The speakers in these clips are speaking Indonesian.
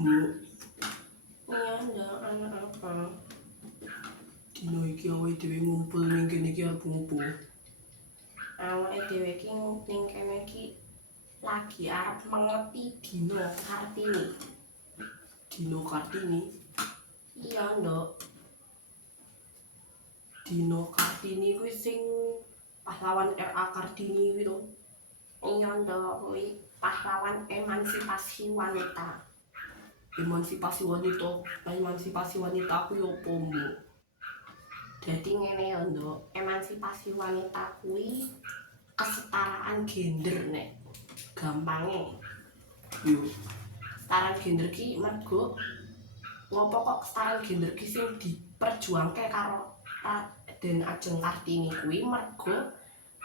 Bu, Iya, ndak anak apa? dino iki awake dhewe ngumpul ning kene iki arep ngopo? Awake dhewe iki ning kene iki lagi arep mengeti dina Kartini. Dino Kartini. Iya, Nduk. Dino Kartini kuwi sing pahlawan RA Kartini kuwi to. Iya, Nduk, kuwi pahlawan emansipasi wanita. Emansipasi wanita kuwi opo, Mbok? Jadi ngene ya, Nduk. Emansipasi wanita kuwi kesetaraan gender nek gampange. Yo, Kesetaraan gender ki mergo ngopo kok kesetaraan gender ki sing diperjuangke karo Raden Ajeng Kartini kuwi mergo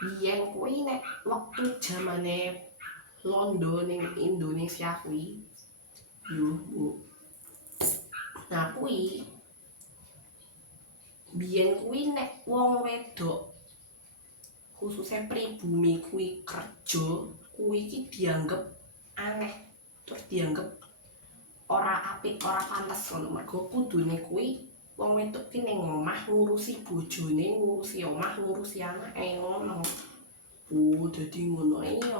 biyen kuwi nek wektu jamane Londo ning Indonesia kuwi yo, Bu. nah kuwi biyen kuwi nek wong wedok khususnya pribumi kuwi kerja kuwi iki dianggep aneh terus dianggep ora apik ora pantes ngono mergo kudune kuwi wong wedok ki ning omah ngurusi bojone ngurusi omah ngurusi anake ngono. Oh, dadi ngono. Iya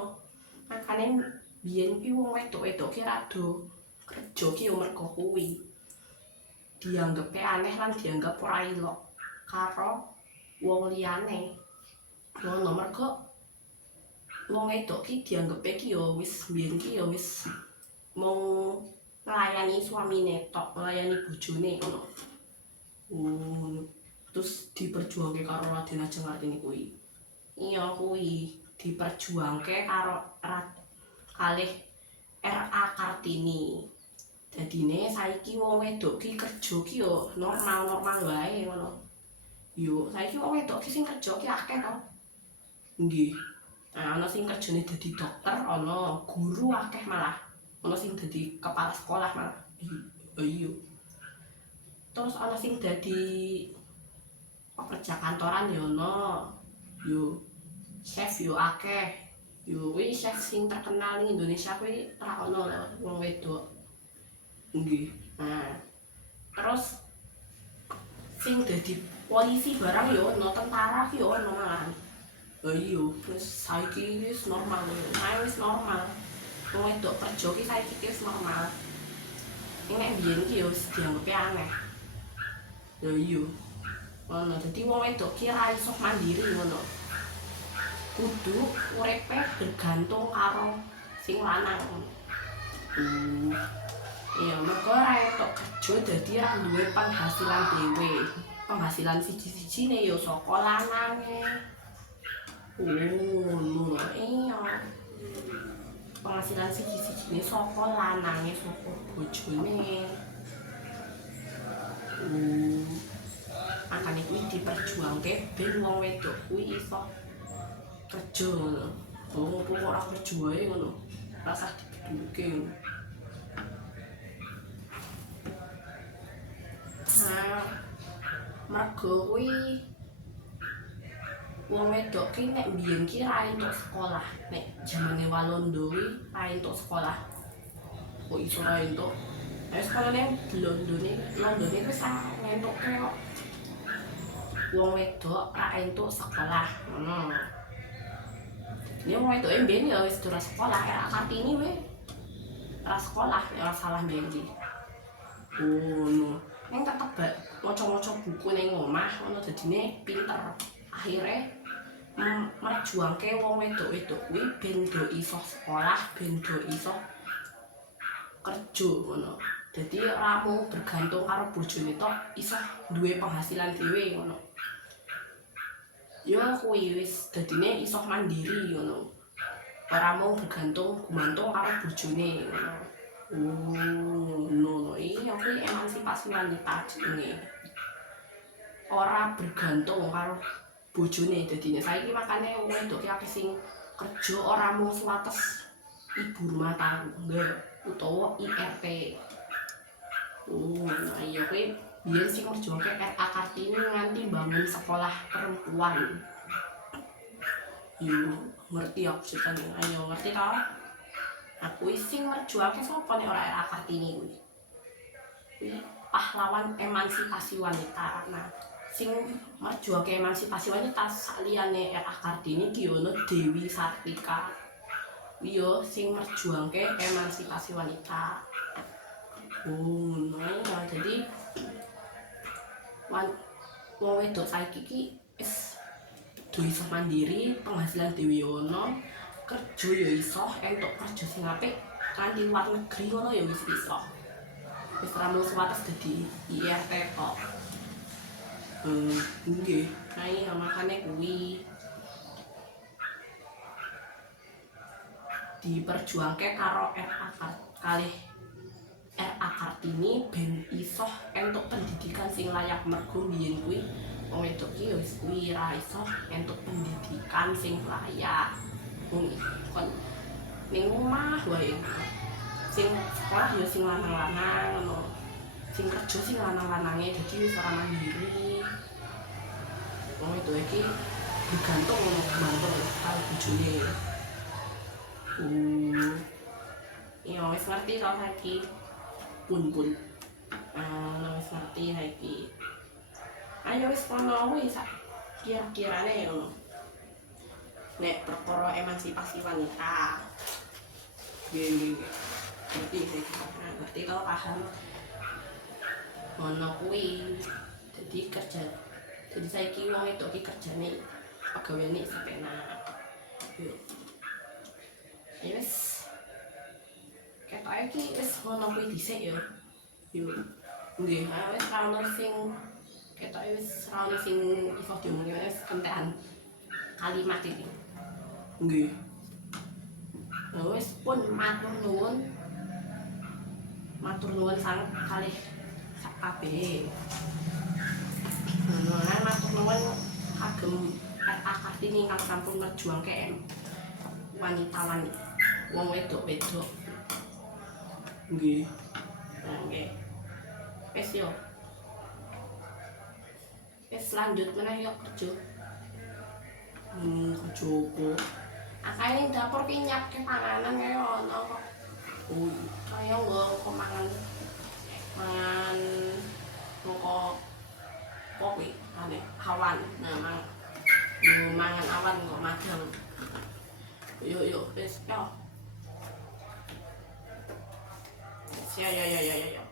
makane biyen ki wong wedok-wedok ki rada kerja ki yo mergo kuwi dianggepe aneh lan dianggap ora ilok karo wong liyane ngono mergo wong wedok ki dianggepe ki yo wis biyen ki yo wis mau nglayani suamine tok nglayani bojone ngono. Oh, terus diperjuangke karo Raden Ajeng Kartini kuwi. Iya kuwi diperjuangke karo kalih RA Kartini. Dadine saiki wong wedok ki kerja ki yo normal-normal wae ngono. Yo saiki wong wedok ki sing kerja ki akeh to. Nggih. Nah, ana sing kerjane dadi dokter, ana guru akeh malah. Ana sing dadi kepala sekolah malah. Iya. Terus ana sing dadi pekerja kantoran ya ana. Yo, Chef yo akeh. Yo kuwi chef sing terkenal ning Indonesia kuwi ora ana lewat wong wedok. nggih. Nah, terus sing dadi polisi barang yo ana, tentara ki yo ana malah. Iya. Terus saiki wis normal, wis normal. Wong wedok kerja ki saiki wis normal. Nek biyen ki yo wis dianggepe aneh. Ya iya. Ngono, dadi wong wedok ki ora iso mandiri ngono. Kudu uripe bergantung karo sing lanang. Iya, mergo ora entuk kerja dadi ora duwe penghasilan dhewe. Penghasilan siji-sijine ya saka lanange. Ngono. Iya. Penghasilan siji-sijine saka lanange saka bojone. Makane kuwi diperjuangke ben wong wedok kuwi iso kerja ngono. Oh, kok ora kerja wae ngono. Rasah dibeduke ngono. Nah, mergo kuwi wong wedok ki nek biyen ki ra entuk sekolah. Nek jamane Walanda kuwi ra entuk sekolah. Kok iso ra entuk? Nek sekolahne Londone wis ra entukke kok. Wong wedok ra entuk sekolah. Ngono. Ya wong wedoke mbiyen ya wis ora sekolah, RA Kartini we ora sekolah, ya ora salah mbiyen ki. Ngono. Ning tetep maca-maca buku ning omah ngono dadine pinter. Akhire merjuangke wong wedok-wedok kuwi ben do iso sekolah, ben do iso kerja ngono. Dadi ora mung bergantung karo bojone tok, iso duwe penghasilan dhewe ngono. Ya kuwi wis dadine iso mandiri ngono. Ora mung bergantung gumantung karo bojone ngono. Ngono. Iya kuwi emansipasi wanita jenenge. Ora bergantung karo bojone dadine. Saiki makane wong wedok ki akeh sing kerja ora mung sewates ibu rumah tangga utawa IRT. Nah iya kuwi biyen sing merjuangke RA Kartini nganti bangun sekolah perempuan. Yo, ngerti aku ceritane. Ayo ngerti to? Aku sing merjuangke sapa nek ora RA Kartini kuwi. kuwi pahlawan emansipasi wanita. Nah, sing merjuangke emansipasi wanita saliyane R.A. Kartini ki ono Dewi Sartika. Iya, sing merjuangke emansipasi wanita. Oh, ngono. Nah, jadi wong wedok saiki ki wis iso mandiri, penghasilan dhewe ono, kerja ya iso, entuk kerja sing apik kanthi luar negeri ngono ya wis iso. Wis ra mung sewates dadi IRT kok. Nggih. Nah iya makane kuwi diperjuangke karo R.A. Kartini ben iso entuk pendidikan sing layak. Mergo biyen kuwi wong wedok ki ya wis kuwi ra iso entuk pendidikan sing layak. Kon ning omah wae. Sing sekolah ya sing lanang-lanang ngono. Sing kerja sing lanang-lanange dadi wis ora mandiri. Wong wedok iki digantung karo bojone. Ya wis ngerti to saiki. Pun wis ngerti saiki. Ayo wis kono kuwi sak kira-kirane ngono. Nek perkara emansipasi wanita. Nggih. Ngerti saiki. Ngerti to paham. Ngono kuwi. Jadi saiki wong wedok iki kerjane pegawene sepenak. Yo. Ya wis. Ketoke iki wis ngono kuwi dhisik ya. Yo. Nggih, wis ra ono sing ketoke wis ra ono sing iso diomongi wis kentekan kalimat iki. Nggih. Wis pun matur nuwun. Matur nuwun sang kalih sak kabeh. Matur nuwun kagem R.A. Kartini ingkang sampun merjuangke wanita wong wedok-wedok. Nggih. Nggih. Wis yo. Wis lanjut meneh yo kerja. Kerja opo? Akae ning dapur ki nyiapke panganan kaya ono kok. Oh, kaya nggo mangan kok kuwi ane awan. Nah, mangan awan kok madang. Yuk, wis yo. Ya.